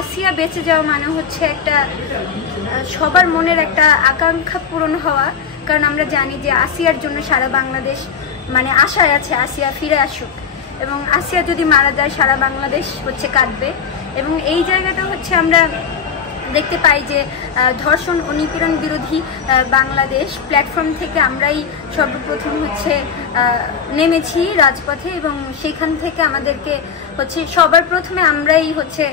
আসিয়া বেঁচে যাওয়া মানে হচ্ছে একটা সবার মনের একটা আকাঙ্ক্ষা পূরণ হওয়া। কারণ আমরা জানি যে আসিয়ার জন্য সারা বাংলাদেশ মানে আশায় আছে আসিয়া ফিরে আসুক, এবং আসিয়া যদি মারা যায় সারা বাংলাদেশ হচ্ছে কাঁদবে। এবং এই জায়গাটা হচ্ছে আমরা দেখতে পাই যে ধর্ষণ ও নিপীড়ন বিরোধী বাংলাদেশ প্ল্যাটফর্ম থেকে আমরাই সর্বপ্রথম হচ্ছে নেমেছি রাজপথে, এবং সেখান থেকে আমাদেরকে হচ্ছে সবার প্রথমে আমরাই হচ্ছে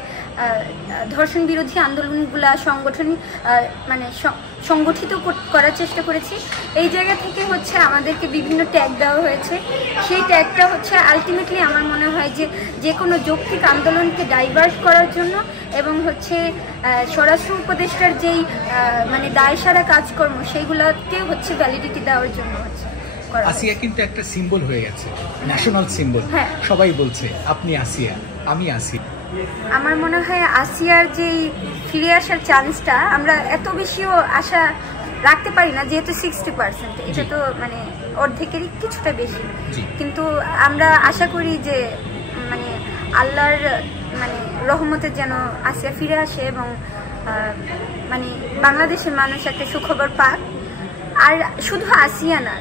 ধর্ষণ বিরোধী আন্দোলনগুলা মানে সংগঠিত করার চেষ্টা করেছি। এই জায়গা থেকে হচ্ছে আমাদেরকে বিভিন্ন ট্যাগ দেওয়া হয়েছে। সেই ট্যাগটা হচ্ছে আলটিমেটলি আমার মনে হয় যে কোনো যৌক্তিক আন্দোলনকে ডাইভার্ট করার জন্য, এবং হচ্ছে স্বরাষ্ট্র উপদেষ্টার যেই মানে দায়সারা কাজকর্ম সেইগুলোকে হচ্ছে ভ্যালিডিটি দেওয়ার জন্য হচ্ছে। আসিয়া কিন্তু একটা সিম্বল হয়ে গেছে, ন্যাশনাল সিম্বল। সবাই বলছে আপনি আসিয়া, আমি আসিয়া। আমার মনে হয় আসিয়ার যেই ফিরে আসার চান্সটা আমরা এত বেশিও আশা রাখতে পারি না, যেহেতু 60%, এটা তো মানে অর্ধেকেরই কিছুটা বেশি। কিন্তু আমরা আশা করি যে মানে আল্লাহর মানে রহমতের যেন আসিয়া ফিরে আসে, এবং মানে বাংলাদেশের মানুষ একটা সুখবর পাক। আর শুধু আসিয়া না,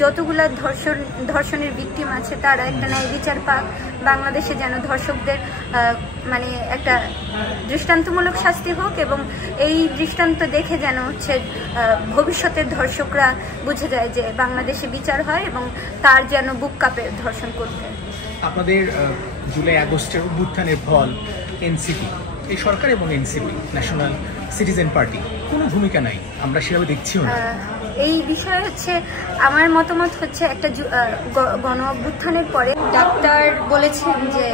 যতগুলা ধর্ষণের ভিকটিম আছে তারা একটা ন্যায় বিচার পাক। বাংলাদেশে যেন ধর্ষকদের মানে একটা দৃষ্টান্তমূলক শাস্তি হোক, এবং এই দৃষ্টান্ত দেখে যেন হচ্ছে ভবিষ্যতের ধর্ষকরা বুঝে যায় যে বাংলাদেশে বিচার হয়, এবং তার যেন বুক কাঁপে ধর্ষণ করতে। আপনাদের জুলাই আগস্টের অভ্যুত্থানের ফল এনসিপি, এই সরকার এবং এনসিপি ন্যাশনাল সিটিজেন পার্টি কোনো ভূমিকা নাই, আমরা সেভাবে দেখছিও না। এই বিষয়ে হচ্ছে আমার মতামত হচ্ছে একটা গণ অভ্যুত্থানের পরে ডাক্তার বলেছেন যে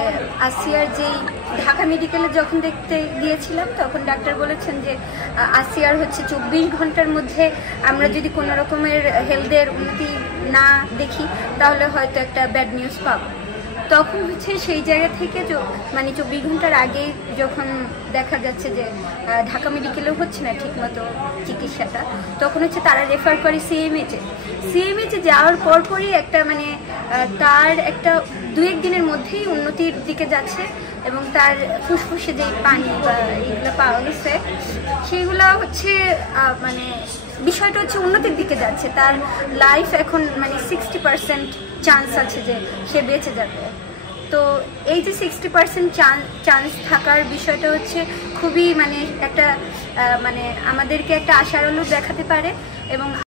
আসিয়ার যেই ঢাকা মেডিকেলে যখন দেখতে গিয়েছিলাম তখন ডাক্তার বলেছেন যে আসিয়ার হচ্ছে 24 ঘন্টার মধ্যে আমরা যদি কোনো রকমের হেলথের উন্নতি না দেখি তাহলে হয়তো একটা ব্যাড নিউজ পাবো। তখন হচ্ছে সেই জায়গা থেকে মানে 24 ঘন্টার আগে যখন দেখা যাচ্ছে যে ঢাকা মেডিকেলেও হচ্ছে না ঠিকমতো চিকিৎসাটা, তখন হচ্ছে তারা রেফার করে সিএমএইচে যাওয়ার পরপরই একটা মানে তার একটা 2-1 দিনের মধ্যেই উন্নতির দিকে যাচ্ছে, এবং তার ফুসফুসে যে পানি বা এগুলো পাওয়া গেছে সেগুলো হচ্ছে মানে বিষয়টা হচ্ছে উন্নতির দিকে যাচ্ছে। তার লাইফ এখন মানে 60% চান্স আছে যে সে বেঁচে যাবে। তো এই যে 60% চান্স থাকার বিষয়টা হচ্ছে খুবই মানে একটা মানে আমাদেরকে একটা আশার আলো দেখাতে পারে। এবং